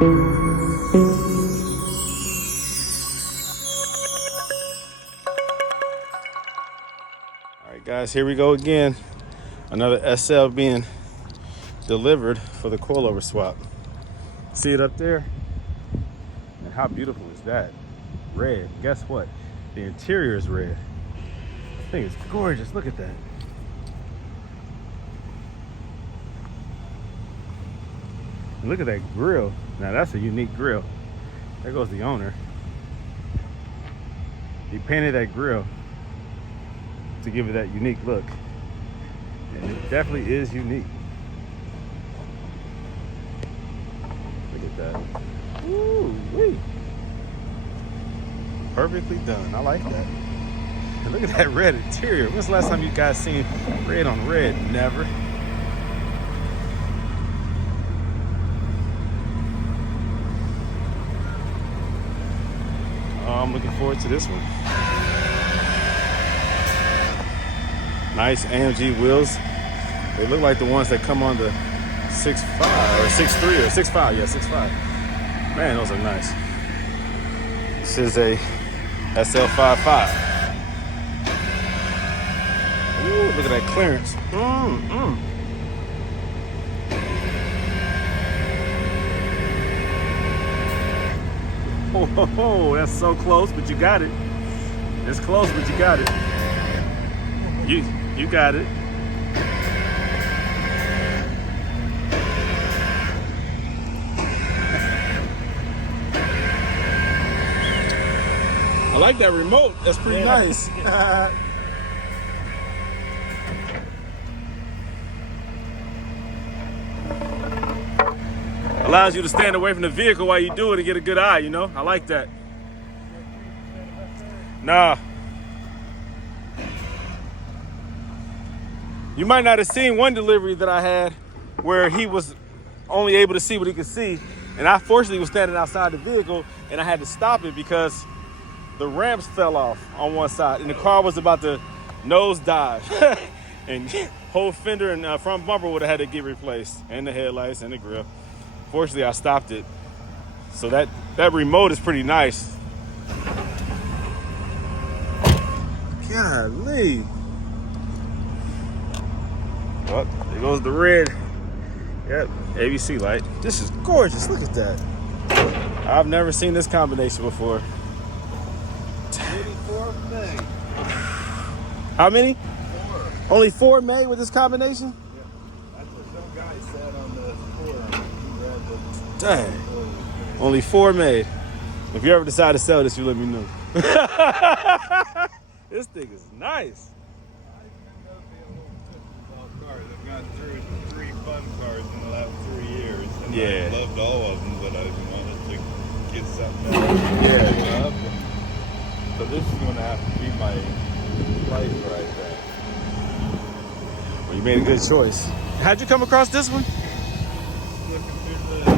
All right, guys, here we go again. Another SL being delivered for the coilover swap. See it up there? And how beautiful is that? Red. Guess what? The interior is red. I think it's gorgeous. Look at that. And look at that grill. Now that's a unique grill. There goes the owner. He painted that grill to give it that unique look. And it definitely is unique. Look at that. Ooh-wee. Perfectly done. I like that. And look at that red interior. When's the last time you guys seen red on red? Never. I'm looking forward to this one. Nice AMG wheels. They look like the ones that come on the 6.5 or 6.3 or 6.5. Yeah, 6.5. Man, those are nice. This is a SL55. Ooh, look at that clearance. Oh, that's so close, but you got it. It's close, but you got it. You got it. I like that remote. That's pretty nice. Allows you to stand away from the vehicle while you do it and get a good eye, you know? I like that. Nah. You might not have seen one delivery that I had where he was only able to see what he could see. And I fortunately was standing outside the vehicle and I had to stop it because the ramps fell off on one side and the car was about to nosedive. And whole fender and front bumper would have had to get replaced, and the headlights and the grill. Fortunately, I stopped it. So that remote is pretty nice. Golly. Oh, there goes the red. Yep, ABC light. This is gorgeous. Look at that. I've never seen this combination before. 84 made. How many? 4. Only 4 made with this combination? Yeah. That's what some guy said on the forum. Dang. Only 4 made. If you ever decide to sell this, you let me know. This thing is nice. I think that'll be a little football cars. I've got through 3 fun cars in the last 3 years. And Yeah. I loved all of them, but I wanted to get something else. Yeah. Up. So this is going to have to be my life right there. Well, you made a good choice. How'd you come across this one? Looking through the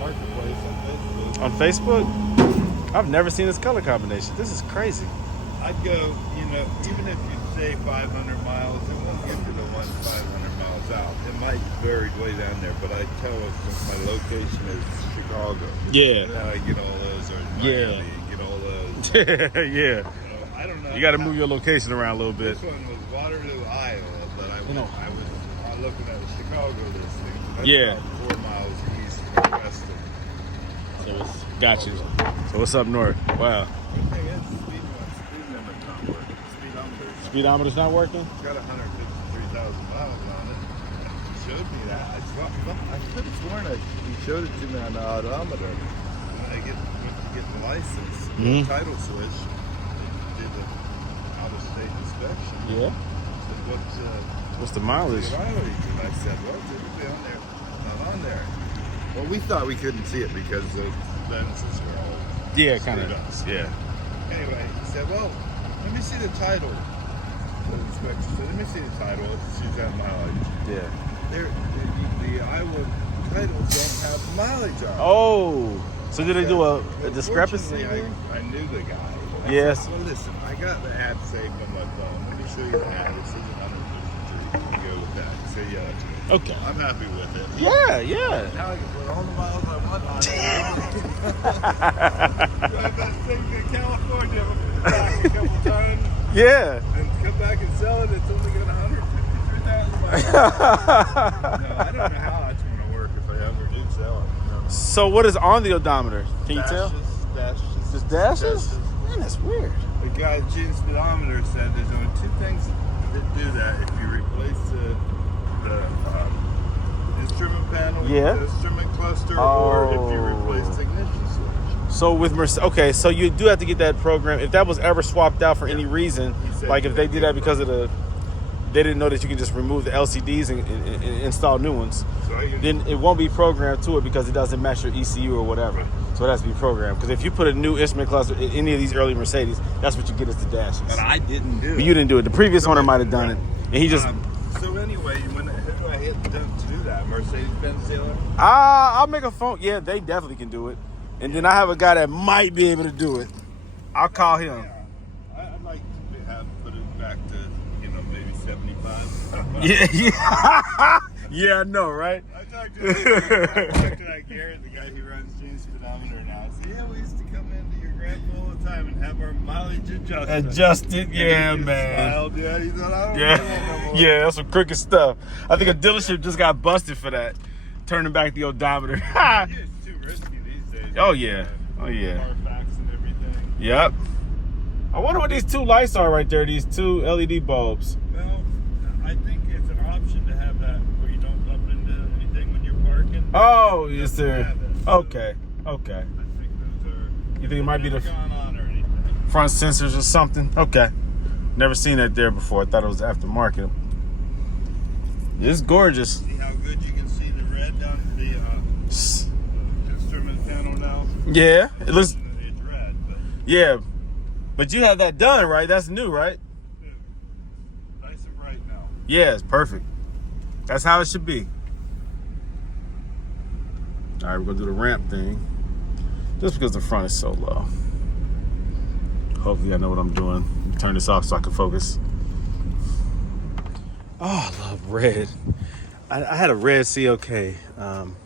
marketplace on Facebook. On Facebook? I've never seen this color combination. This is crazy. I'd go, you know, even if you say 500 miles, it won't get to the 500 miles out. It might vary way down there, but I tell it since my location is Chicago. Yeah. And then I get all those, or Yeah. Miami, get all those. Yeah. You know, I don't know. You got to move your location around a little bit. This one was Waterloo, Iowa, but I was looking at Chicago this thing. That's Yeah. about 4 miles east or west of. So it's got you. So what's up north? Wow. The thing is, speed limit's not working. Speedometer's not working? It's got 153,000 miles on it. He showed me that. I could have sworn he showed it to me on the odometer. When I went to get the license, the title switch, did the out-of-state inspection. Yeah. Said, What's the mileage? the mileage? And I said, well, typically on there, not on there. Well, we thought we couldn't see it because the lenses were all Yeah, kind of. screwed up. Yeah. Anyway, he said, well, let me see the title. The inspector said, let me see the title. She's got mileage. Yeah. The Iowa titles don't have mileage on. Oh. So did they do a discrepancy? Fortunately, I knew the guy. I Yes. said, well, listen, I got the ad saved on my phone. Let me show you the ad. It says 153. You go with that. So, yeah. Okay. I'm happy with it. Yeah, yeah. Now I can put all the miles I want on it. Drive that thing to California, back a couple times, Yeah. and come back and sell it. It's only got 153,000 miles. No, I don't know how that's going to work if I ever do sell it. No. So what is on the odometer? Can you tell? Dashes. Just dashes? Man, that's weird. The guy that changed the speedometer said there's only two things that do that. If you replace the instrument panel with the instrument cluster, or if you replace the ignition switch. So with Mercedes, okay, so you do have to get that program. If that was ever swapped out for any reason, like if they did that because of they didn't know that you can just remove the LCDs and install new ones, then it won't be programmed to it because it doesn't match your ECU or whatever. So it has to be programmed. Because if you put a new instrument cluster in any of these early Mercedes, that's what you get is the dashes. But I didn't do it. But you didn't do it. The previous owner might have done it, and he just. So anyway, who do I hit to do that? Mercedes-Benz dealer? I'll make a phone. Yeah, they definitely can do it. And then I have a guy that might be able to do it. I'll call him. Yeah. I'd like to put it back to, maybe 75. Yeah. Yeah, I know, right? I talked to Garrett, the guy who runs James Speedometer now. I said, yeah, we used to come into your grandpa all the time and have our mileage adjusted. Adjusted, yeah, man. Smiled, yeah, he said, I don't Yeah, do that no more. yeah, that's some crooked stuff. I think a dealership just got busted for that, turning back the odometer. It's too risky these days. Oh yeah, oh yeah. Carfax and everything. Yep. I wonder what these two lights are right there. These two LED bulbs. Well, I think it's an option to have that where you don't bump into anything when you're parking. Oh, yes, sir. Okay, okay. I think those are. You think it might be the Gone on or anything. front sensors or something? Okay. Never seen that there before. I thought it was aftermarket. It's gorgeous. See how good you can see the red down to the instrument panel now? Yeah, it looks. It's red, but Yeah, but you have that done, right? That's new, right? nice and bright now. Yeah, it's perfect. That's how it should be. All right, we're gonna do the ramp thing. Just because the front is so low. Hopefully I know what I'm doing. Turn this off so I can focus. Oh, I love red. I had a red COK. I don't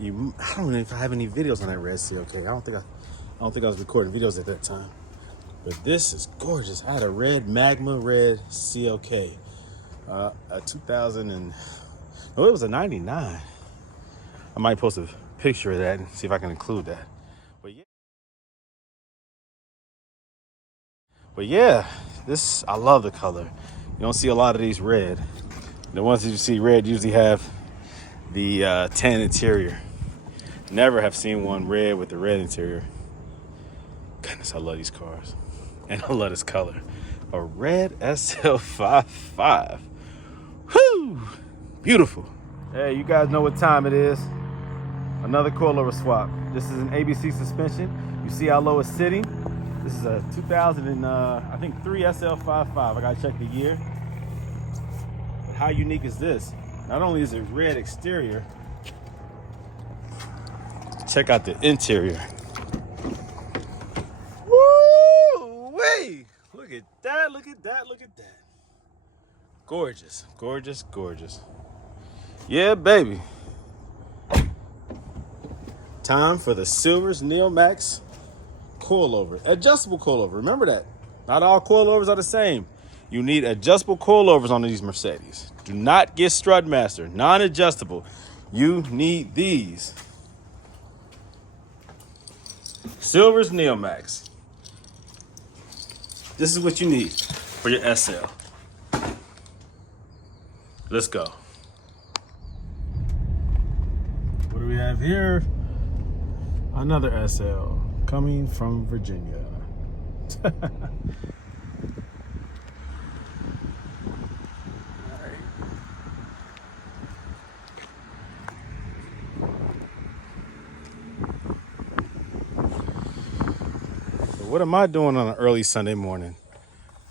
know if I have any videos on that red COK. I don't think I was recording videos at that time. But this is gorgeous. I had a red Magma red COK. A 2000 and no, it was a 99. I might post a picture of that and see if I can include that. But yeah, this, I love the color. You don't see a lot of these red. The ones that you see red usually have the tan interior. Never have seen one red with the red interior. Goodness, I love these cars. And I love this color. A red SL55. Whoo! Beautiful. Hey, you guys know what time it is. Another coilover swap. This is an ABC suspension. You see how low it's sitting? This is a 2003 SL55. I gotta check the year. But how unique is this? Not only is it red exterior, check out the interior. Woo-wee! Look at that, look at that, look at that. Gorgeous, gorgeous, gorgeous. Yeah, baby. Time for the Silver's Neomax coilover. Adjustable coilover. Remember that. Not all coilovers are the same. You need adjustable coilovers on these Mercedes. Do not get Strutmaster. Non-adjustable. You need these. Silver's Neomax. This is what you need for your SL. Let's go. What do we have here? Another SL coming from Virginia. What am I doing on an early Sunday morning?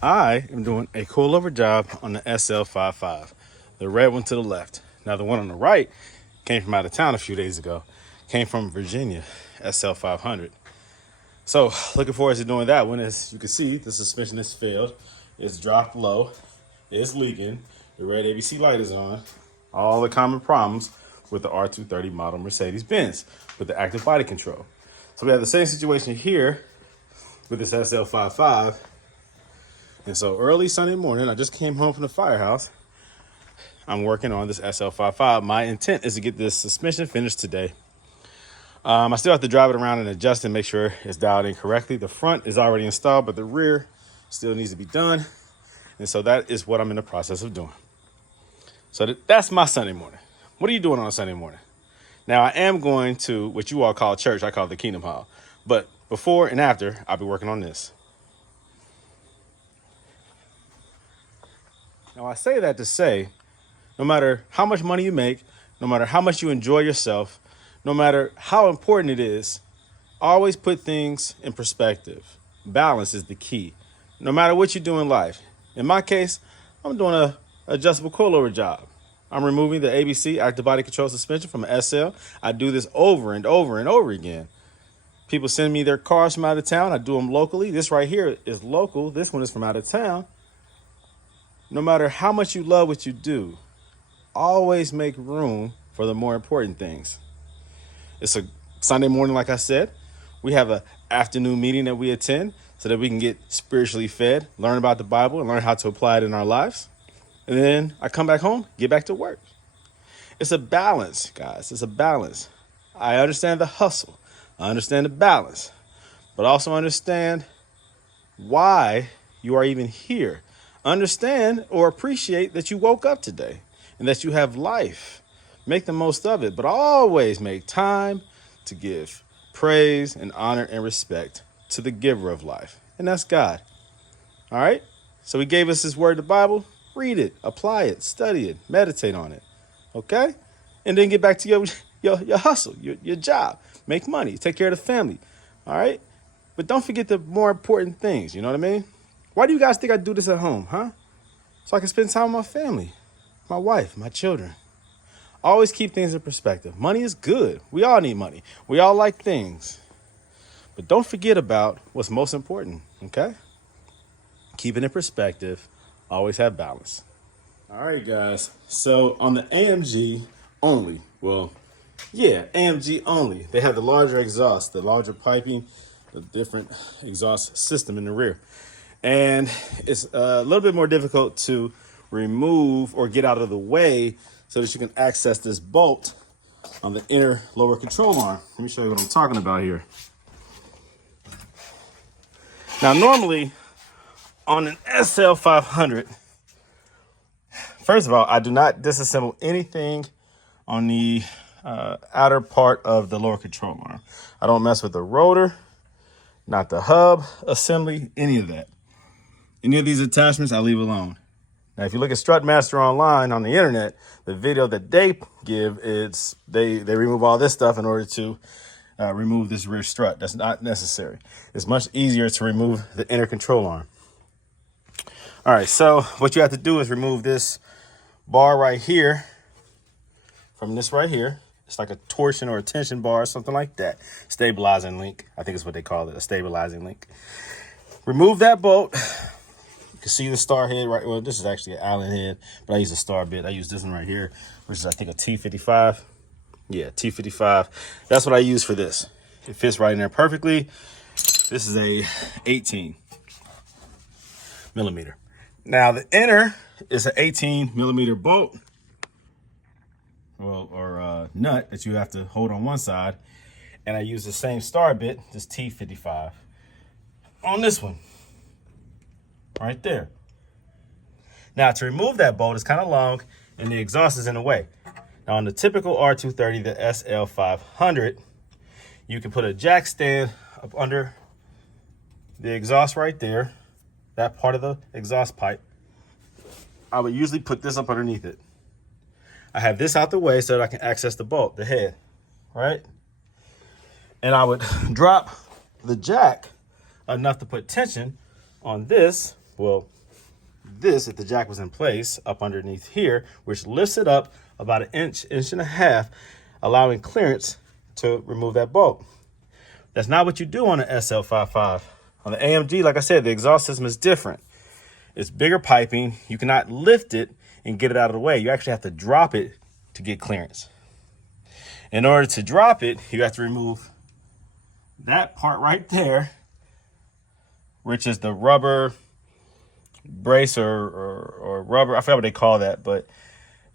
I am doing a coilover job on the SL55, the red one to the left. Now the one on the right came from out of town a few days ago, came from Virginia, SL500. So looking forward to doing that one. As you can see, the suspension has failed. It's dropped low, it's leaking, the red ABC light is on, all the common problems with the R230 model Mercedes-Benz with the active body control. So we have the same situation here with this SL55. And so early Sunday morning, I just came home from the firehouse. I'm working on this SL55. My intent is to get this suspension finished today. I still have to drive it around and adjust and make sure it's dialed in correctly. The front is already installed, but the rear still needs to be done. And so that is what I'm in the process of doing. So that's my Sunday morning. What are you doing on a Sunday morning? Now, I am going to what you all call church. I call it the Kingdom Hall. But before and after, I'll be working on this. Now, I say that to say, no matter how much money you make, no matter how much you enjoy yourself, no matter how important it is, always put things in perspective. Balance is the key. No matter what you do in life. In my case, I'm doing a adjustable coilover job. I'm removing the ABC active body control suspension from an SL. I do this over and over and over again. People send me their cars from out of town. I do them locally. This right here is local. This one is from out of town. No matter how much you love what you do, always make room for the more important things. It's a Sunday morning, like I said. We have an afternoon meeting that we attend so that we can get spiritually fed, learn about the Bible, and learn how to apply it in our lives. And then I come back home, get back to work. It's a balance, guys. It's a balance. I understand the hustle. I understand the balance. But also understand why you are even here. Understand or appreciate that you woke up today and that you have life. Make the most of it, but always make time to give praise and honor and respect to the giver of life, and that's God. All right? So he gave us his word, the Bible. Read it, apply it, study it, meditate on it, okay? And then get back to your hustle, your job. Make money, take care of the family, all right? But don't forget the more important things, you know what I mean? Why do you guys think I do this at home, huh? So I can spend time with my family, my wife, my children. Always keep things in perspective. Money is good. We all need money. We all like things. But don't forget about what's most important, okay? Keep it in perspective. Always have balance. All right, guys. So on the AMG only, AMG only. They have the larger exhaust, the larger piping, the different exhaust system in the rear. And it's a little bit more difficult to remove or get out of the way so that you can access this bolt on the inner lower control arm. Let me show you what I'm talking about here. Now, normally on an SL500, first of all, I do not disassemble anything on the outer part of the lower control arm. I don't mess with the rotor, not the hub assembly, any of that. Any of these attachments, I leave alone. Now, if you look at Strutmaster online on the internet, the video that they give is they remove all this stuff in order to remove this rear strut. That's not necessary. It's much easier to remove the inner control arm. All right, so what you have to do is remove this bar right here from this right here. It's like a torsion or a tension bar, something like that. Stabilizing link, I think is what they call it, a stabilizing link. Remove that bolt. You can see the star head right. Well, this is actually an Allen head, but I use a star bit. I use this one right here, which is I think a T55. Yeah, T55. That's what I use for this. It fits right in there perfectly. This is a 18 millimeter. Now the inner is an 18 millimeter bolt, or nut that you have to hold on one side, and I use the same star bit, this T55, on this one. Right there. Now, to remove that bolt, it's kind of long and the exhaust is in the way. Now, on the typical R230, the SL500, you can put a jack stand up under the exhaust right there, that part of the exhaust pipe. I would usually put this up underneath it. I have this out the way so that I can access the bolt, the head, right? And I would drop the jack enough to put tension on this. Well, this, if the jack was in place, up underneath here, which lifts it up about an inch and a half, allowing clearance to remove that bolt. That's not what you do on an SL55. On the AMG, like I said, the exhaust system is different. It's bigger piping. You cannot lift it and get it out of the way. You actually have to drop it to get clearance. In order to drop it, you have to remove that part right there, which is the rubber brace or rubber. I forgot what they call that, but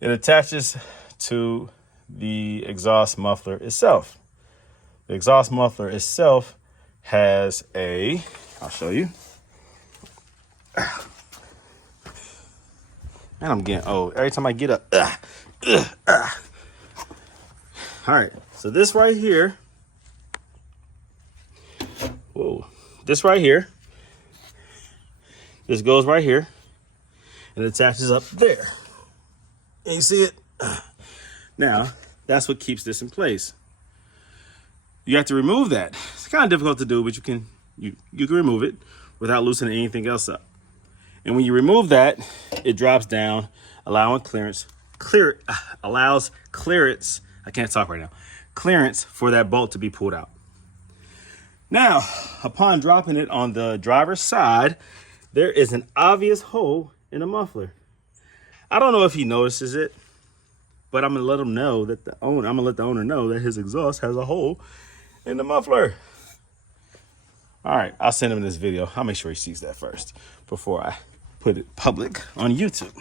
it attaches to the exhaust muffler itself. The exhaust muffler itself has I'll show you. Man, I'm getting old. Every time I get up. All right, so this right here. Whoa, this right here. This goes right here and it attaches up there. And you see it? Now, that's what keeps this in place. You have to remove that. It's kind of difficult to do, but you can remove it without loosening anything else up. And when you remove that, it drops down, allowing clearance. Allows clearance. I can't talk right now. Clearance for that bolt to be pulled out. Now, upon dropping it on the driver's side, there is an obvious hole in the muffler. I don't know if he notices it, but I'm gonna let him know that I'm gonna let the owner know that his exhaust has a hole in the muffler. All right, I'll send him this video. I'll make sure he sees that first before I put it public on YouTube.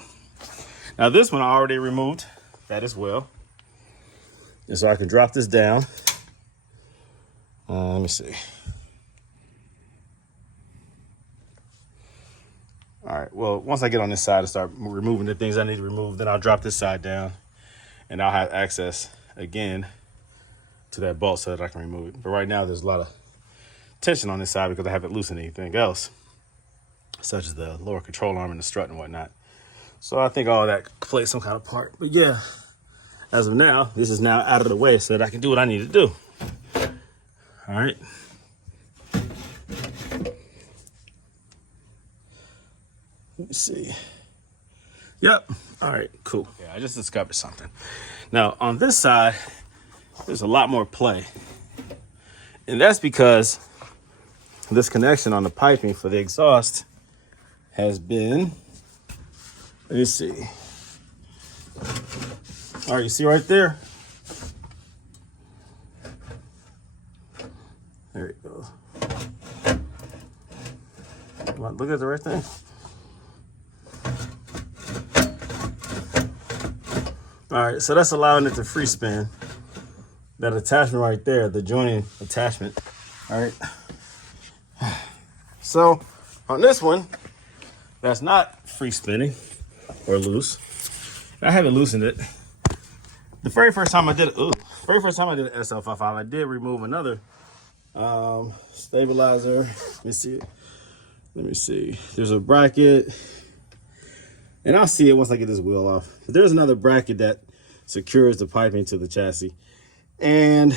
Now this one I already removed that as well. And so I can drop this down. Let me see. All right, well, once I get on this side and start removing the things I need to remove, then I'll drop this side down and I'll have access again to that bolt so that I can remove it. But right now there's a lot of tension on this side because I haven't loosened anything else, such as the lower control arm and the strut and whatnot. So I think all of that plays some kind of part. But yeah, as of now, this is now out of the way so that I can do what I need to do. All right. Let me see. Yep. All right, cool. Yeah, I just discovered something. Now, on this side, there's a lot more play. And that's because this connection on the piping for the exhaust has been, let me see. All right, you see right there? There it goes. Come on, look at the right thing. All right, so that's allowing it to free spin. That attachment right there, the joining attachment. All right. So on this one, that's not free spinning or loose. I haven't loosened it. The very first time I did it, an SL55, I did remove another stabilizer. Let me see it. Let me see. There's a bracket. And I'll see it once I get this wheel off. But there's another bracket that secures the piping to the chassis. And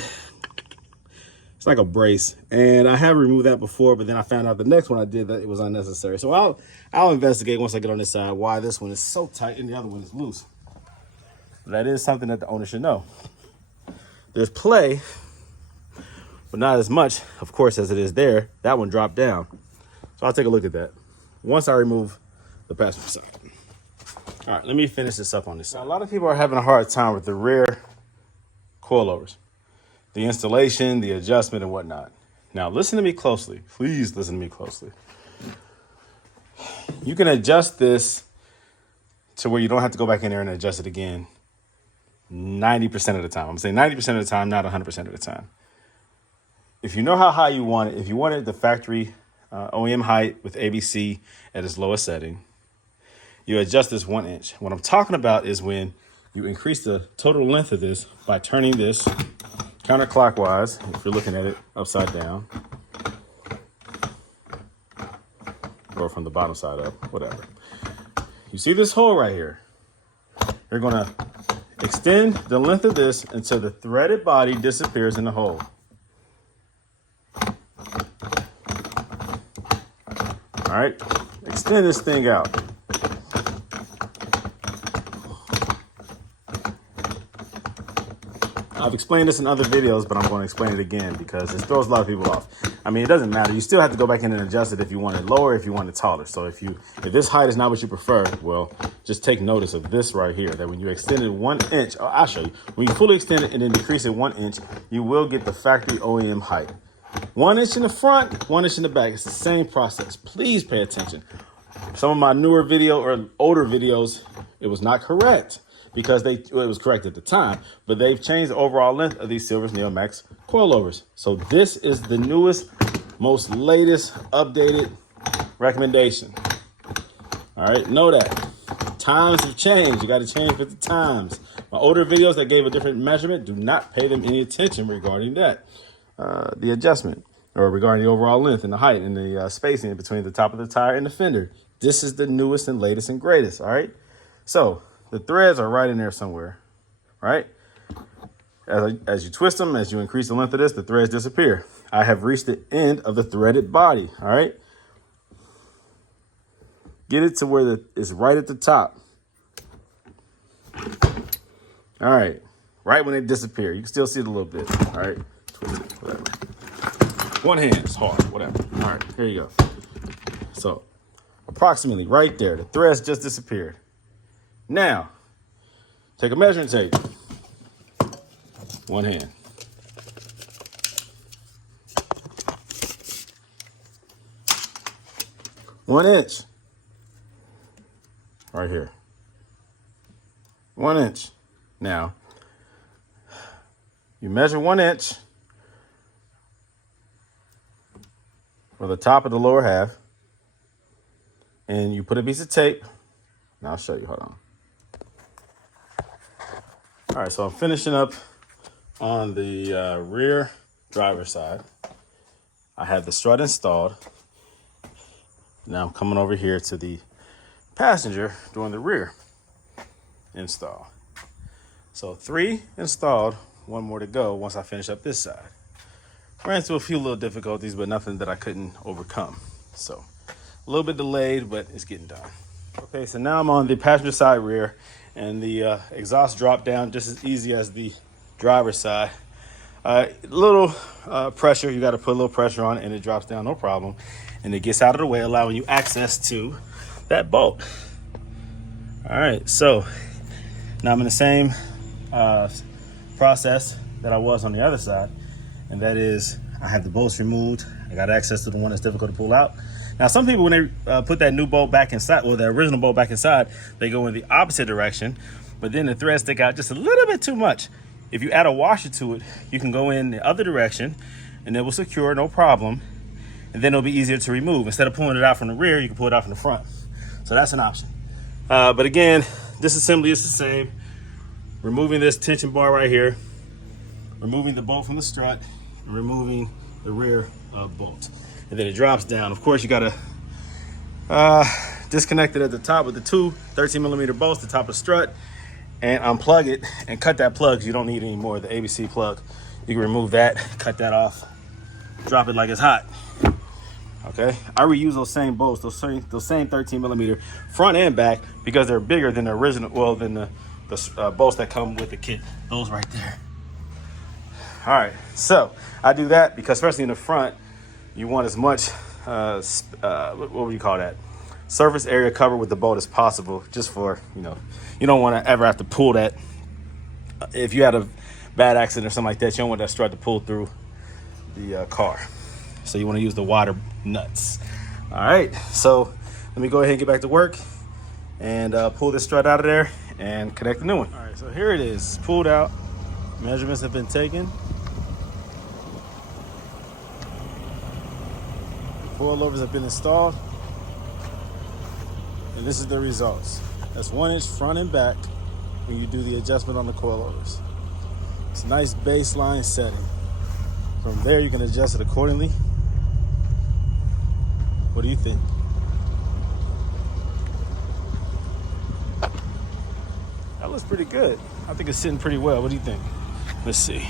it's like a brace. And I have removed that before, but then I found out the next one I did that it was unnecessary. So I'll investigate once I get on this side why this one is so tight and the other one is loose. That is something that the owner should know. There's play, but not as much, of course, as it is there. That one dropped down. So I'll take a look at that once I remove the passenger side. All right, let me finish this up on this side. Now, a lot of people are having a hard time with the rear coilovers, the installation, the adjustment, and whatnot. Now, listen to me closely. Please listen to me closely. You can adjust this to where you don't have to go back in there and adjust it again 90% of the time. I'm saying 90% of the time, not 100% of the time. If you know how high you want it, if you wanted the factory OEM height with ABC at its lowest setting, you adjust this 1 inch. What I'm talking about is when you increase the total length of this by turning this counterclockwise, if you're looking at it upside down, or from the bottom side up, whatever. You see this hole right here? You're gonna extend the length of this until the threaded body disappears in the hole. All right, extend this thing out. I've explained this in other videos, but I'm going to explain it again because it throws a lot of people off. I mean, it doesn't matter. You still have to go back in and adjust it if you want it lower, if you want it taller. So if this height is not what you prefer, well, just take notice of this right here, that when you extend it 1 inch, I'll show you. When you fully extend it and then decrease it 1 inch, you will get the factory OEM height. 1 inch in the front, 1 inch in the back. It's the same process. Please pay attention. Some of my newer video or older videos, it was not correct because it was correct at the time, but they've changed the overall length of these Silvers Neomax coilovers. So this is the newest, most latest, updated recommendation. All right, know that. Times have changed. You got to change with the times. My older videos that gave a different measurement, do not pay them any attention regarding that. The adjustment, or regarding the overall length and the height and the spacing between the top of the tire and the fender. This is the newest and latest and greatest, all right? So the threads are right in there somewhere, right? As you twist them, as you increase the length of this, the threads disappear. I have reached the end of the threaded body, all right? Get it to where it's right at the top. All right, right when it disappears. You can still see it a little bit, all right? Twist it, whatever. One hand, it's hard, whatever. All right, here you go. So approximately right there, the threads just disappeared. Now, take a measuring tape. One hand. One inch. Right here. 1 inch. Now, you measure 1 inch for the top of the lower half, and you put a piece of tape. Now I'll show you, hold on. All right, so I'm finishing up on the rear driver's side. I have the strut installed. Now I'm coming over here to the passenger doing the rear install. So 3 installed, 1 more to go once I finish up this side. Ran into a few little difficulties, but nothing that I couldn't overcome. So a little bit delayed, but it's getting done. Okay, so now I'm on the passenger side rear, and the exhaust dropped down just as easy as the driver's side. Little pressure, you got to put a little pressure on it, and it drops down, no problem. And it gets out of the way, allowing you access to that bolt. All right, so now I'm in the same process that I was on the other side, and that is I have the bolts removed. I got access to the one that's difficult to pull out. Now, some people, when they put that new bolt back inside, or the original bolt back inside, they go in the opposite direction, but then the threads stick out just a little bit too much. If you add a washer to it, you can go in the other direction, and it will secure, no problem, and then it'll be easier to remove. Instead of pulling it out from the rear, you can pull it out from the front. So that's an option. But again, this assembly is the same. Removing this tension bar right here, removing the bolt from the strut, and removing the rear bolt. And then it drops down. Of course, you gotta disconnect it at the top with the two 13mm bolts, the top of the strut, and unplug it and cut that plug because you don't need any more of the ABC plug. You can remove that, cut that off, drop it like it's hot. Okay, I reuse those same bolts, those same 13mm front and back because they're bigger than the original, well, than the bolts that come with the kit. Those right there. All right, so I do that because especially in the front, you want as much, what would you call that? Surface area covered with the bolt as possible, just for, you don't want to ever have to pull that. If you had a bad accident or something like that, you don't want that strut to pull through the car. So you want to use the water nuts. All right, so let me go ahead and get back to work and pull this strut out of there and connect the new one. All right, so here it is, pulled out. Measurements have been taken. Coilovers have been installed, and this is the results. That's 1 inch front and back when you do the adjustment on the coilovers. It's a nice baseline setting. From there, you can adjust it accordingly. What do you think? That looks pretty good. I think it's sitting pretty well. What do you think? Let's see.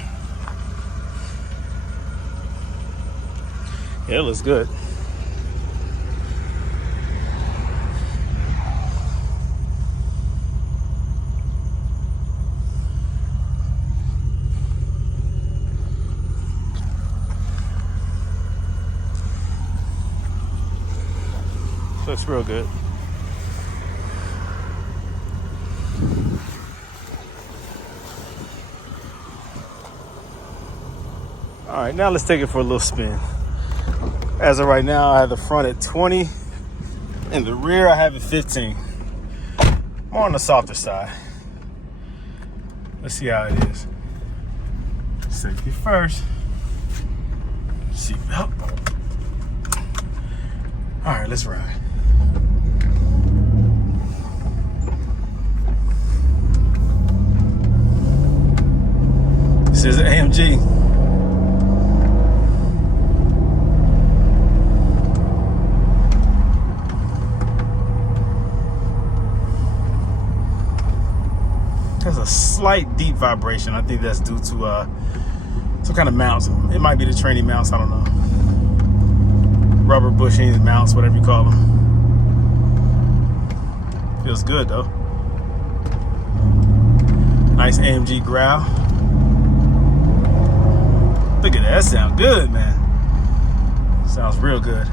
Yeah, it looks good. Looks real good. All right, now let's take it for a little spin. As of right now, I have the front at 20 and the rear I have at 15. More on the softer side. Let's see how it is. Safety first. Seatbelt. All right, let's ride. This is an AMG. There's a slight deep vibration. I think that's due to some kind of mounts. It might be the training mounts, I don't know. Rubber bushing mounts, whatever you call them. Feels good though. Nice AMG growl. Look at that, that sounds good, man. Sounds real good.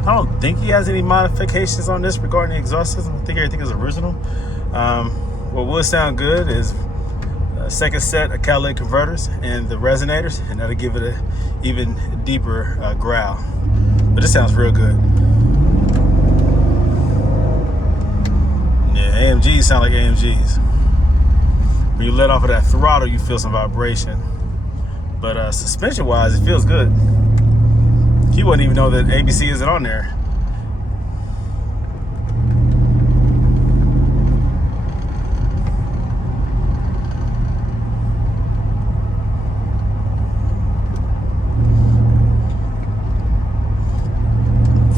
I don't think he has any modifications on this regarding the exhaust system. I think everything is original. What would sound good is a second set of catalytic converters and the resonators, and that'll give it an even deeper growl. But this sounds real good. Yeah, AMGs sound like AMGs. When you let off of that throttle, you feel some vibration. But suspension-wise, it feels good. You wouldn't even know that ABC isn't on there.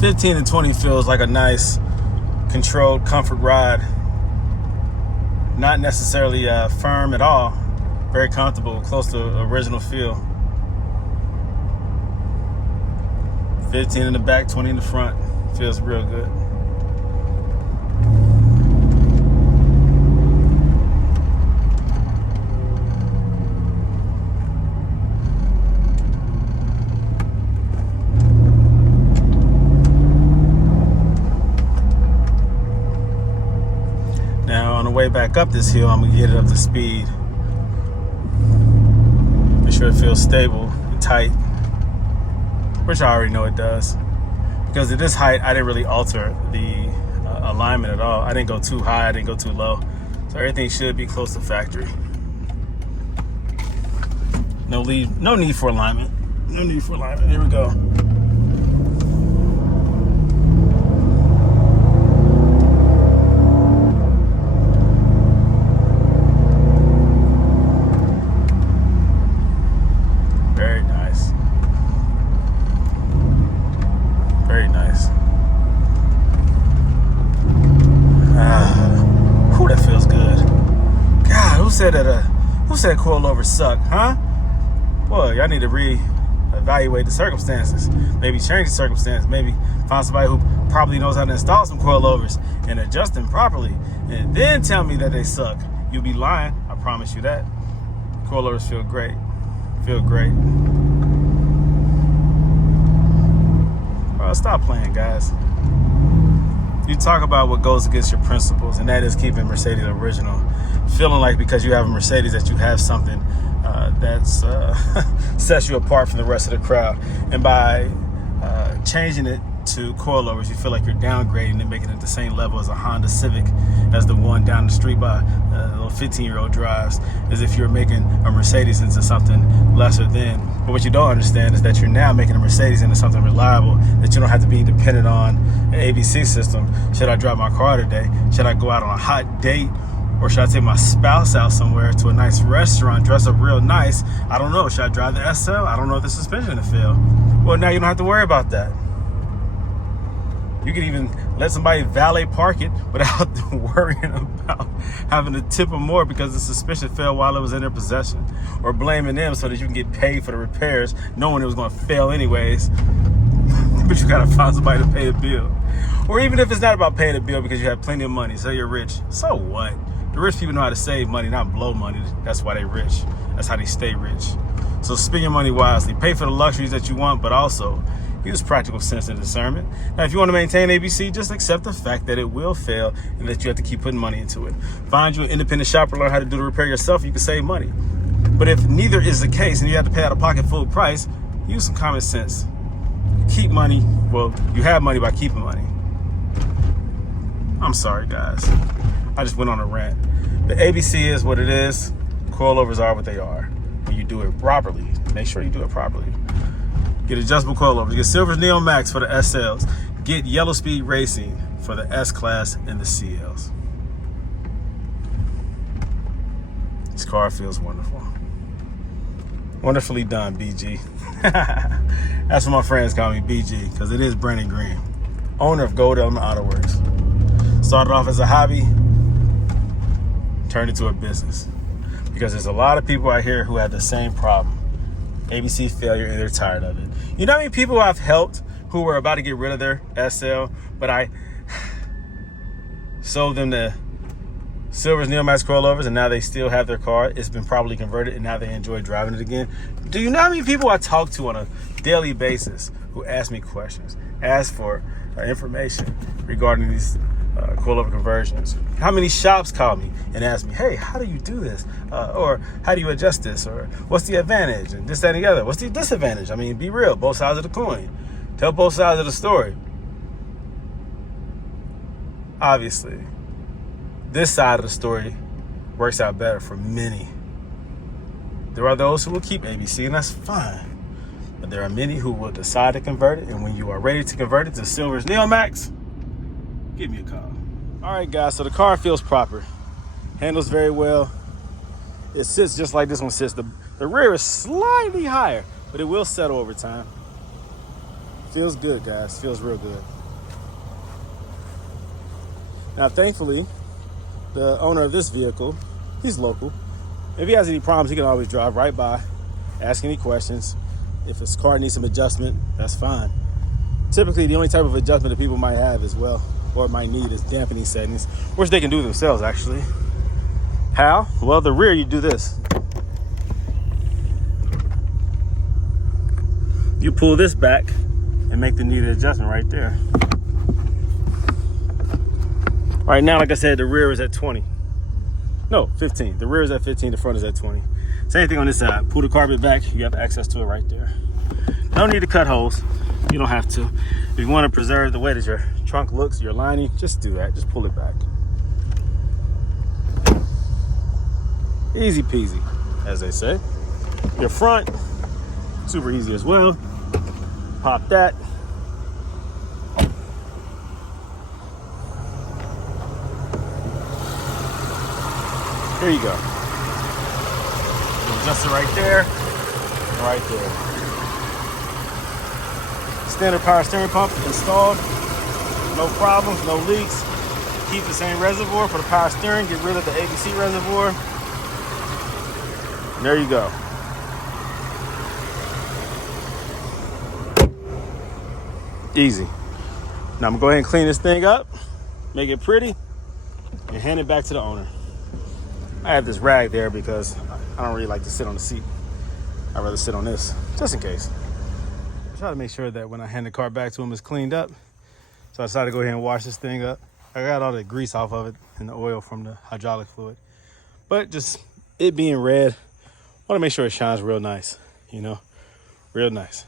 $15 and $20 feels like a nice, controlled, comfort ride. Not necessarily firm at all. Very comfortable, close to original feel. 15 in the back, 20 in the front. Feels real good. Now on the way back up this hill, I'm gonna get it up to speed. Make sure it feels stable and tight. Which I already know it does. Because at this height, I didn't really alter the alignment at all. I didn't go too high, I didn't go too low. So everything should be close to factory. No need for alignment. No need for alignment. Here we go. Who said coilovers suck, huh? Well, y'all need to reevaluate the circumstances. Maybe change the circumstance. Maybe find somebody who probably knows how to install some coilovers and adjust them properly. And then tell me that they suck. You'll be lying. I promise you that. Coilovers feel great. Feel great. Bro, stop playing, guys. You talk about what goes against your principles, and that is keeping Mercedes original. Feeling like because you have a Mercedes that you have something that's sets you apart from the rest of the crowd. And by changing it to coilovers, you feel like you're downgrading and making it the same level as a Honda Civic, as the one down the street by a little 15-year-old drives, as if you're making a Mercedes into something lesser than. But what you don't understand is that you're now making a Mercedes into something reliable, that you don't have to be dependent on an ABC system. Should I drive my car today? Should I go out on a hot date? Or should I take my spouse out somewhere to a nice restaurant, dress up real nice? I don't know. Should I drive the SL? I don't know if the suspension will fail. Well, now you don't have to worry about that. You can even let somebody valet park it without worrying about having to tip them more because the suspension failed while it was in their possession, or blaming them so that you can get paid for the repairs, knowing it was going to fail anyways. But you got to find somebody to pay the bill. Or even if it's not about paying the bill because you have plenty of money, say you're rich, so what? The rich people know how to save money, not blow money. That's why they're rich. That's how they stay rich. So spend your money wisely. Pay for the luxuries that you want, but also Use practical sense and discernment. Now, if you want to maintain ABC, just accept the fact that it will fail and that you have to keep putting money into it. Find you an independent shop or learn how to do the repair yourself. You can save money. But if neither is the case and you have to pay out of pocket full price, use some common sense. Keep money. Well, you have money by keeping money. I'm sorry, guys. I just went on a rant. The ABC is what it is. Coilovers are what they are. When you do it properly, make sure you do it properly. Get adjustable coilovers. Get Silver's Neomax for the SLs. Get Yellow Speed Racing for the S-Class and the CLs. This car feels wonderful. Wonderfully done, BG. That's what my friends call me, BG, because it is Brandon Green, owner of Gold Element Autoworks. Started off as a hobby, turned into a business. Because there's a lot of people out here who have the same problem. ABC failure, and they're tired of it. You know how many people I've helped who were about to get rid of their SL, but I sold them the Silver's Neomax Coilovers, and now they still have their car. It's been properly converted, and now they enjoy driving it again. Do you know how many people I talk to on a daily basis who ask me questions, ask for information regarding these coilover conversions? How many shops call me and ask me, hey, how do you do this? Or how do you adjust this? Or what's the advantage? And this, that, and the other. What's the disadvantage? I mean, be real, both sides of the coin. Tell both sides of the story. Obviously, this side of the story works out better for many. There are those who will keep ABC, and that's fine. But there are many who will decide to convert it, and when you are ready to convert it to Silver's Neomax, give me a call. All right, guys, so the car feels proper. Handles very well. It sits just like this one sits. The rear is slightly higher, but it will settle over time. Feels good, guys. Feels real good. Now, thankfully, the owner of this vehicle, he's local. If he has any problems, he can always drive right by, ask any questions. If his car needs some adjustment, that's fine. Typically, the only type of adjustment that people might have as well, or might need, is dampening settings, which they can do themselves, actually. How? Well, the rear, you do this. You pull this back and make the needed adjustment right there. Right now, like I said, the rear is at 20. No, 15. The rear is at 15, the front is at 20. Same thing on this side. Pull the carpet back, you have access to it right there. No need to cut holes. You don't have to. If you want to preserve the way that your trunk looks, your lining, just do that. Just pull it back. Easy peasy, as they say. Your front, super easy as well. Pop that. There you go. You adjust it right there and right there. Standard power steering pump installed. No problems, no leaks. Keep the same reservoir for the power steering. Get rid of the ABC reservoir. And there you go. Easy. Now I'm gonna go ahead and clean this thing up, make it pretty, and hand it back to the owner. I have this rag there because I don't really like to sit on the seat. I'd rather sit on this, just in case. I try to make sure that when I hand the car back to him, it's cleaned up. So I decided to go ahead and wash this thing up. I got all the grease off of it and the oil from the hydraulic fluid. But just it being red, I want to make sure it shines real nice, you know, real nice.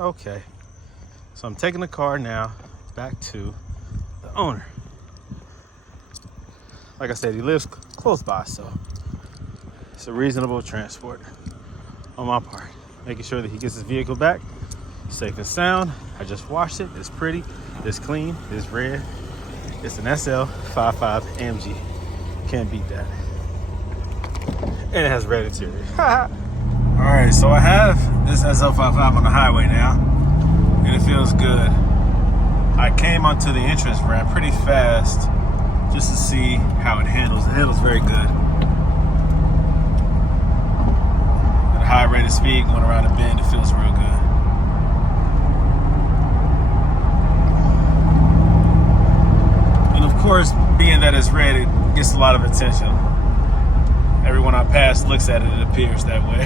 Okay, so I'm taking the car now back to the owner. Like I said, he lives close by, so it's a reasonable transport on my part. Making sure that he gets his vehicle back safe and sound. I just washed it. It's pretty, it's clean, it's red. It's an SL55 AMG. Can't beat that. And it has red interior. All right, so I have this SL55 on the highway now, and it feels good. I came onto the entrance ramp pretty fast just to see how it handles. It handles very good. At a high rate of speed going around a bend, it feels real good. And of course, being that it's red, it gets a lot of attention. Everyone I pass looks at it, it appears that way.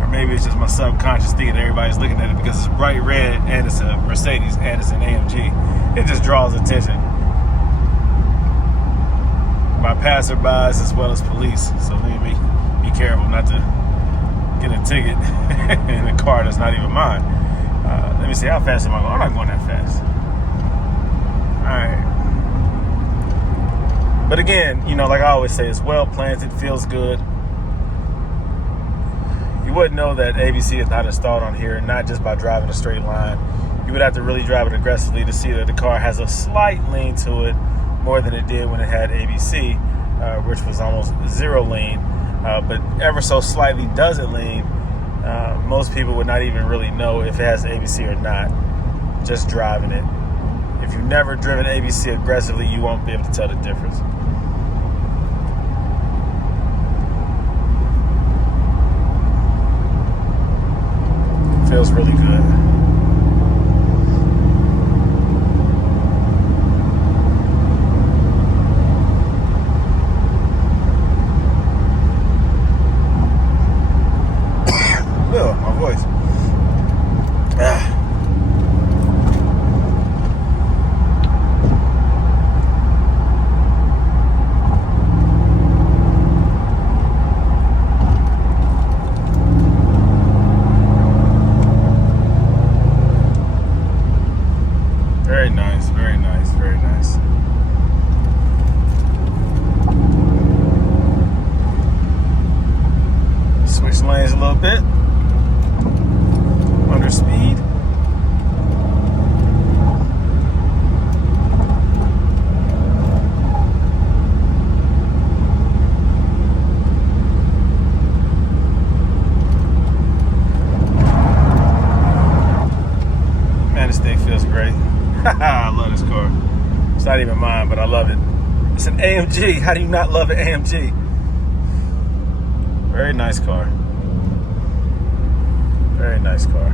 Or maybe it's just my subconscious thinking everybody's looking at it because it's bright red and it's a Mercedes and it's an AMG. It just draws attention by passerbys as well as police. So let me be careful not to get a ticket in a car that's not even mine. Let me see, how fast am I going? I'm not going that fast. All right. But again, you know, like I always say, it's well planted, feels good. You wouldn't know that ABC is not installed on here, not just by driving a straight line. You would have to really drive it aggressively to see that the car has a slight lean to it, more than it did when it had ABC, which was almost zero lean, but ever so slightly doesn't lean. Most people would not even really know if it has ABC or not, just driving it. If you've never driven ABC aggressively, you won't be able to tell the difference. Feels really good. Oh, my voice. Very nice, very nice, very nice. Switch lanes a little bit. Under speed. Man, this thing feels great. I love this car. It's not even mine, but I love it. It's an AMG. How do you not love an AMG? Very nice car. Very nice car.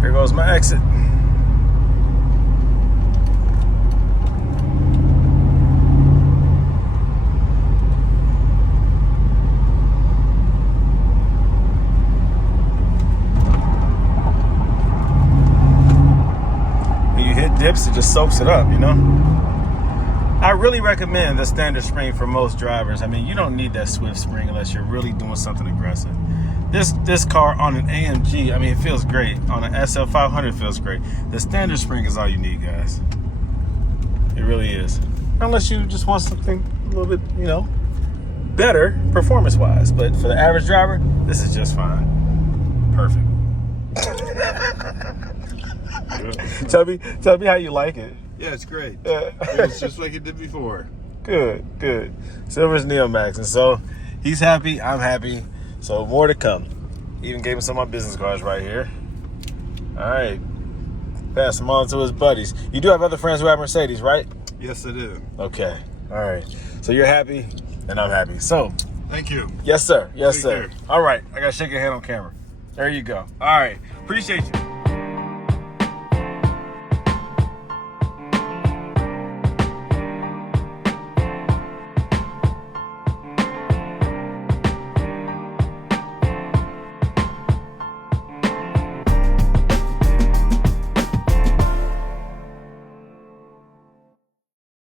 Here goes my exit. Dips, it just soaks it up, you know. I really recommend the standard spring for most drivers. I mean, you don't need that swift spring unless you're really doing something aggressive. This car on an AMG, I mean, it feels great. On an SL500, it feels great. The standard spring is all you need, guys. It really is. Unless you just want something a little bit, you know, better performance-wise. But for the average driver, this is just fine. Perfect. Tell me how you like it. Yeah, it's great. It's just like it did before. Good. Silver's Neomax, and so he's happy, I'm happy. So more to come. Even gave him some of my business cards right here. All right, pass them on to his buddies. You do have other friends who have Mercedes, right? Yes, I do. Okay. All right. So you're happy, and I'm happy. So. Thank you. Yes, sir. Yes, Take sir. care. All right. I gotta shake your hand on camera. There you go. All right. Appreciate you.